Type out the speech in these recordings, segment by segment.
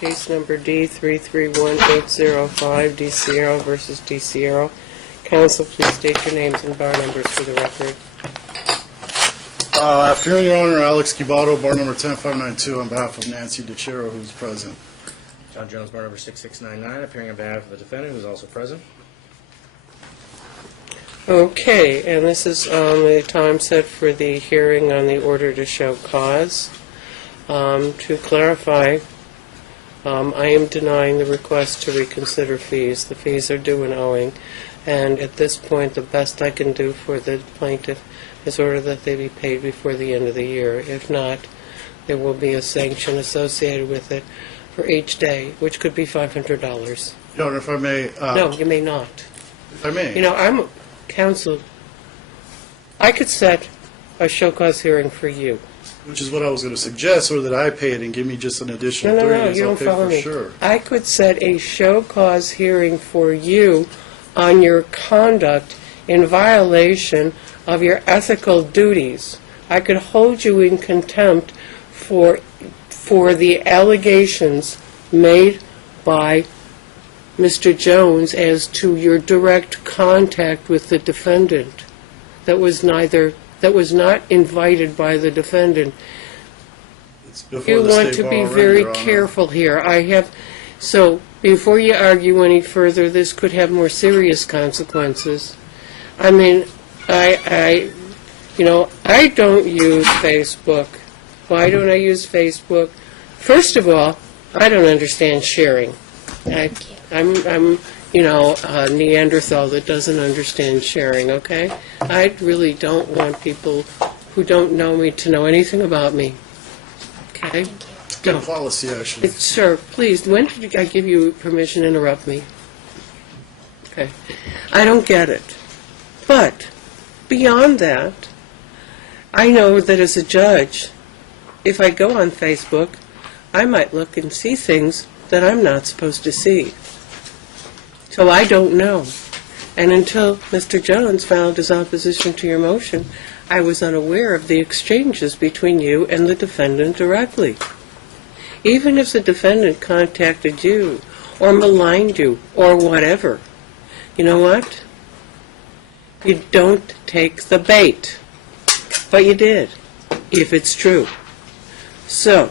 case number D331805, DCRO versus DCRO. Counsel, please state your names and bar numbers for the record. Afternoon, Your Honor. Alex Ghibaudo, bar number 10592, on behalf of Nancy DeCiro, who's present. John Jones, bar number 6699, appearing on behalf of the defendant, who's also present. Okay, and this is the time set for the hearing on the order to show cause. To clarify, I am denying the request to reconsider fees. The fees are due and owing, and at this point, the best I can do for the plaintiff is order that they be paid before the end of the year. If not, there will be a sanction associated with it for each day, which could be $500. Your Honor, if I may... No, you may not. If I may... You know, I'm counsel. I could set a show cause hearing for you. Which is what I was going to suggest, or that I pay it and give me just an additional No, 30 no, days. you I'll don't pay follow for me. sure. I could set a show cause hearing for you on your conduct in violation of your ethical duties. I could hold you in contempt for the allegations made by Mr. Jones as to your direct contact with the defendant that was not invited by the defendant. It's before You the want state to bar be already, very Your Honor. careful here. So before you argue any further, this could have more serious consequences. I mean, I don't use Facebook. Why don't I use Facebook? First of all, I don't understand sharing. I'm a Neanderthal that doesn't understand sharing, okay? I really don't want people who don't know me to know anything about me, okay? Good policy, actually. Sir, please, when did I give you permission to interrupt me? Okay. I don't get it. But beyond that, I know that as a judge, if I go on Facebook, I might look and see things that I'm not supposed to see. So I don't know. And until Mr. Jones filed his opposition to your motion, I was unaware of the exchanges between you and the defendant directly. Even if the defendant contacted you or maligned you or whatever, you know what? You don't take the bait. But you did, if it's true. So,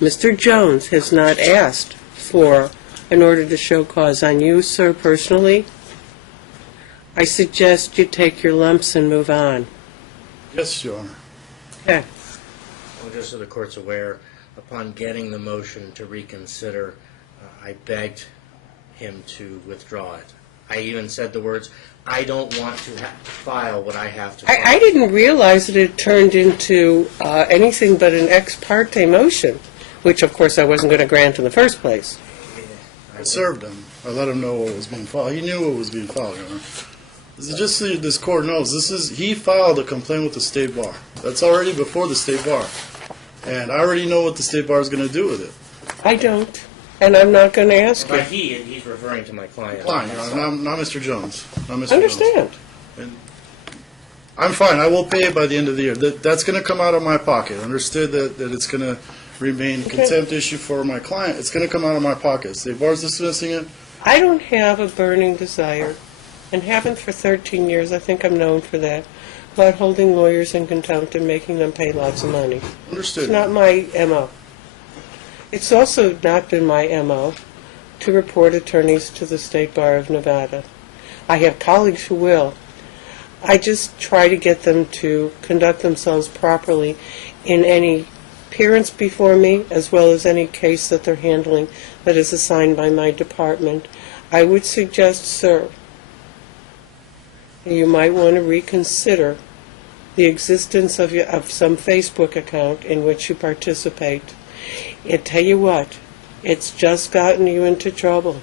Mr. Jones has not asked for an order to show cause on you, sir, personally. I suggest you take your lumps and move on. Yes, Your Honor. Okay. Well, just so the court's aware, upon getting the motion to reconsider, I begged him to withdraw it. I even said the words, I don't want to have to file what I have to file. I didn't realize that it turned into anything but an ex parte motion, which, of course, I wasn't going to grant in the first place. I served him. I let him know what was being filed. He knew what was being filed, Your Honor. Just so this court knows, he filed a complaint with the State Bar. That's already before the State Bar. And I already know what the State Bar is going to do with it. I don't, and I'm not going to ask you. By he's referring to my client. Fine, Your Honor. Not Mr. Jones. Not Mr. Understand. Jones. I'm fine. I will pay it by the end of the year. That's going to come out of my pocket. Understood that it's going to remain a contempt issue for my client. It's going to come out of my pocket. State Bar's dismissing it. I don't have a burning desire, and haven't for 13 years, I think I'm known for that, about holding lawyers in contempt and making them pay lots of money. Understood. It's not my M.O. It's also not been my M.O. to report attorneys to the State Bar of Nevada. I have colleagues who will. I just try to get them to conduct themselves properly in any appearance before me, as well as any case that they're handling that is assigned by my department. I would suggest, sir, you might want to reconsider the existence of some Facebook account in which you participate. And tell you what, it's just gotten you into trouble.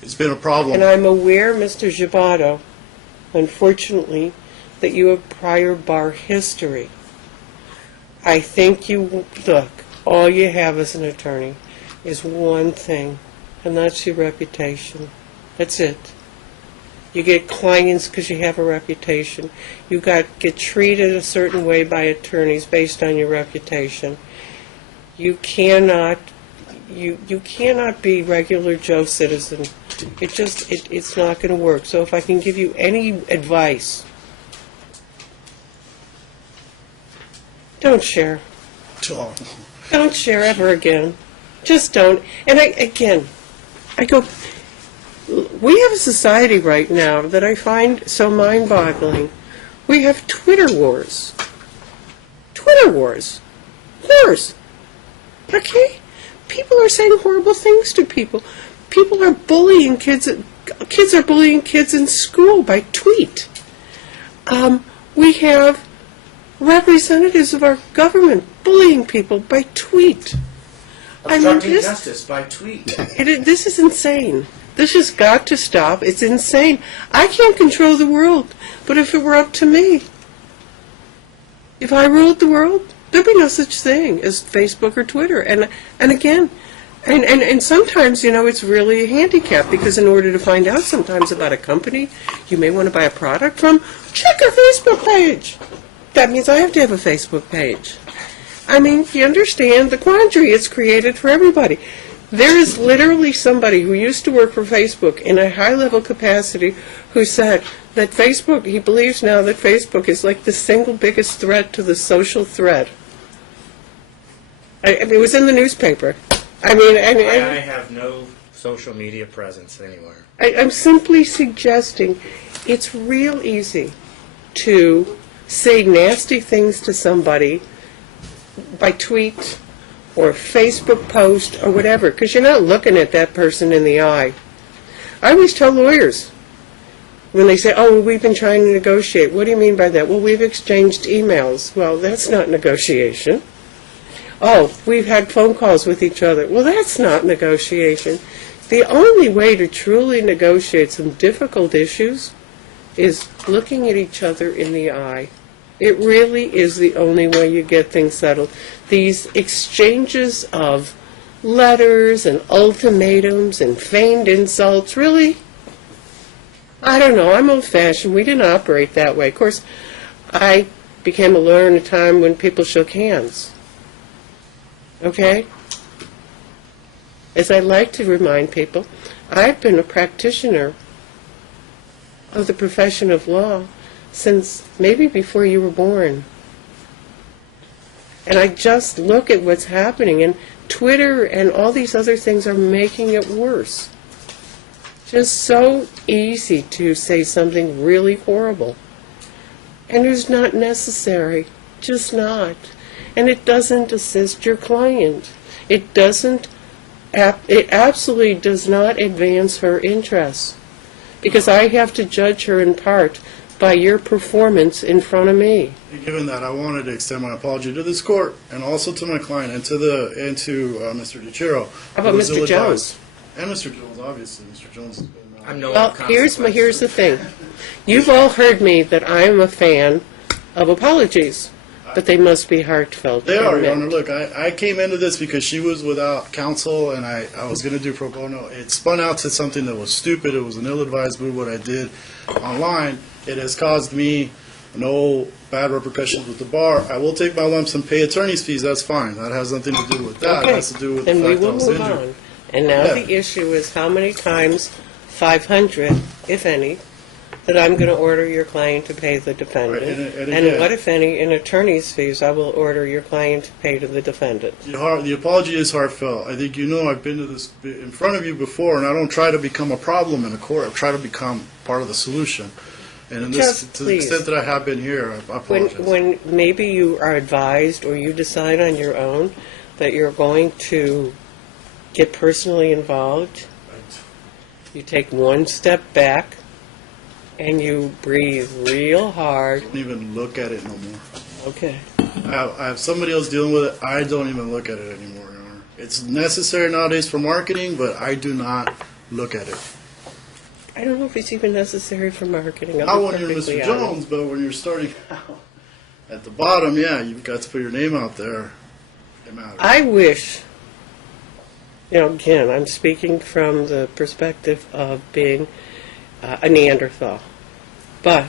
It's been a problem. And I'm aware, Mr. Ghibaudo, unfortunately, that you have prior bar history. I think look, all you have as an attorney is one thing, and that's your reputation. That's it. You get clients because you have a reputation. You get treated a certain way by attorneys based on your reputation. You cannot you cannot be regular Joe citizen. It's not going to work. So if I can give you any advice, don't share. Don't share ever again. Just don't. And I go, we have a society right now that I find so mind-boggling. We have Twitter wars. Twitter wars. Wars. Okay? People are saying horrible things to people. People are bullying kids. Kids are bullying kids in school by tweet. We have representatives of our government bullying people by tweet. Obstructing justice by tweet. This is insane. This has got to stop. It's insane. I can't control the world, but if it were up to me, if I ruled the world, there'd be no such thing as Facebook or Twitter. And again, and sometimes, it's really a handicap, because in order to find out sometimes about a company you may want to buy a product from, check our Facebook page. That means I have to have a Facebook page. I mean, you understand the quandary it's created for everybody. There is literally somebody who used to work for Facebook in a high-level capacity who said that Facebook, he believes now that Facebook is like the single biggest threat to the social thread. I mean, it was in the newspaper. I mean, I have no social media presence anywhere. I'm simply suggesting it's real easy to say nasty things to somebody by tweet or Facebook post or whatever, because you're not looking at that person in the eye. I always tell lawyers, when they say, oh, we've been trying to negotiate, what do you mean by that? Well, we've exchanged emails. Well, that's not negotiation. Oh, we've had phone calls with each other. Well, that's not negotiation. The only way to truly negotiate some difficult issues is looking at each other in the eye. It really is the only way you get things settled. These exchanges of letters and ultimatums and feigned insults, really? I don't know. I'm old-fashioned. We didn't operate that way. Of course, I became a lawyer in a time when people shook hands. Okay? As I like to remind people, I've been a practitioner of the profession of law since maybe before you were born. And I just look at what's happening, and Twitter and all these other things are making it worse. Just so easy to say something really horrible. And it's not necessary. Just not. And it doesn't assist your client. It absolutely does not advance her interests. Because I have to judge her in part by your performance in front of me. Given that, I wanted to extend my apology to this court and also to my client and to Mr. DiCiro. How about Mr. Jones? And Mr. Jones, obviously. Mr. Jones has been... I'm no Well, here's the thing. You've all heard me that I am a fan of apologies, but they must be heartfelt. They are, Your Honor. Look, I came into this because she was without counsel, and I was going to do pro bono. It spun out to something that was stupid. It was an ill-advised move, what I did online. It has caused me no bad repercussions with the bar. I will take my lumps and pay attorney's fees. That's fine. That has nothing to do with that. Okay. It has to do with Then the we fact that I will was move injured. on. And now Yeah. the issue is how many times, 500, if any, that I'm going to order your client to pay the defendant. Right, and And again- what, if any, in attorney's fees I will order your client to pay to the defendant? The apology is heartfelt. I think you know I've been to this in front of you before, and I don't try to become a problem in a court. I try to become part of the solution. And in this, Just to the please. extent that I have been here, I apologize. When maybe you are advised or you decide on your own that you're going to get personally involved, you take one step back and you breathe real hard. I don't even look at it no more. Okay. I have somebody else dealing with it. I don't even look at it anymore, Your Honor. It's necessary nowadays for marketing, but I do not look at it. I don't know if it's even necessary for marketing. Not I'll be when you're perfectly Mr. honest. Jones, but when you're starting out at the bottom, yeah, you've got to put your name out there. It matters. I wish, again, I'm speaking from the perspective of being a Neanderthal, but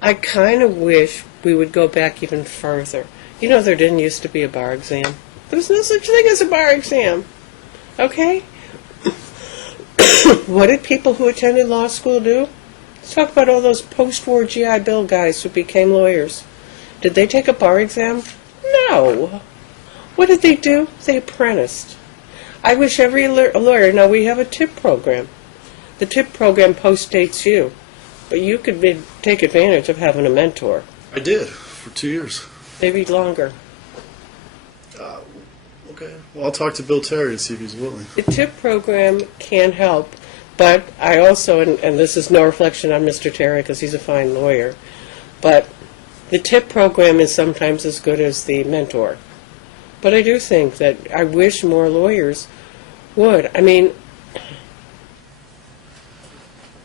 I kind of wish we would go back even further. There didn't used to be a bar exam. There's no such thing as a bar exam. Okay? What did people who attended law school do? Let's talk about all those post-war GI Bill guys who became lawyers. Did they take a bar exam? No. What did they do? They apprenticed. I wish every lawyer, now we have a TIP program. The TIP program postdates you, but you could take advantage of having a mentor. I did for 2 years. Maybe longer. Okay. Well, I'll talk to Bill Terry and see if he's willing. The TIP program can help, but I also, and this is no reflection on Mr. Terry because he's a fine lawyer, but the TIP program is sometimes as good as the mentor. But I do think that I wish more lawyers would. I mean,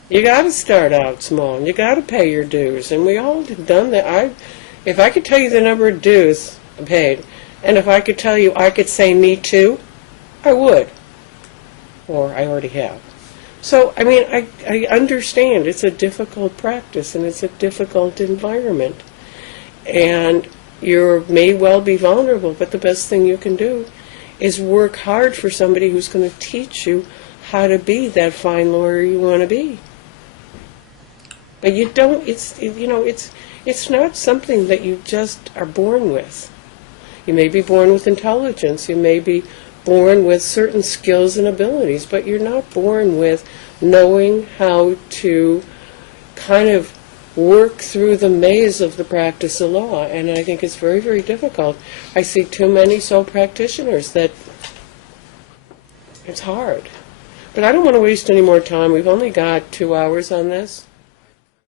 you got to start out small, and you got to pay your dues, and we all have done that. If I could tell you the number of dues I paid, and if I could tell you I could say me too, I would. Or I already have. So, I mean, I understand it's a difficult practice, and it's a difficult environment. And you may well be vulnerable, but the best thing you can do is work hard for somebody who's going to teach you how to be that fine lawyer you want to be. But you don't, it's not something that you just are born with. You may be born with intelligence, you may be born with certain skills and abilities, but you're not born with knowing how to kind of work through the maze of the practice of law, and I think it's very, very difficult. I see too many sole practitioners that it's hard. But I don't want to waste any more time. We've only got 2 hours on this.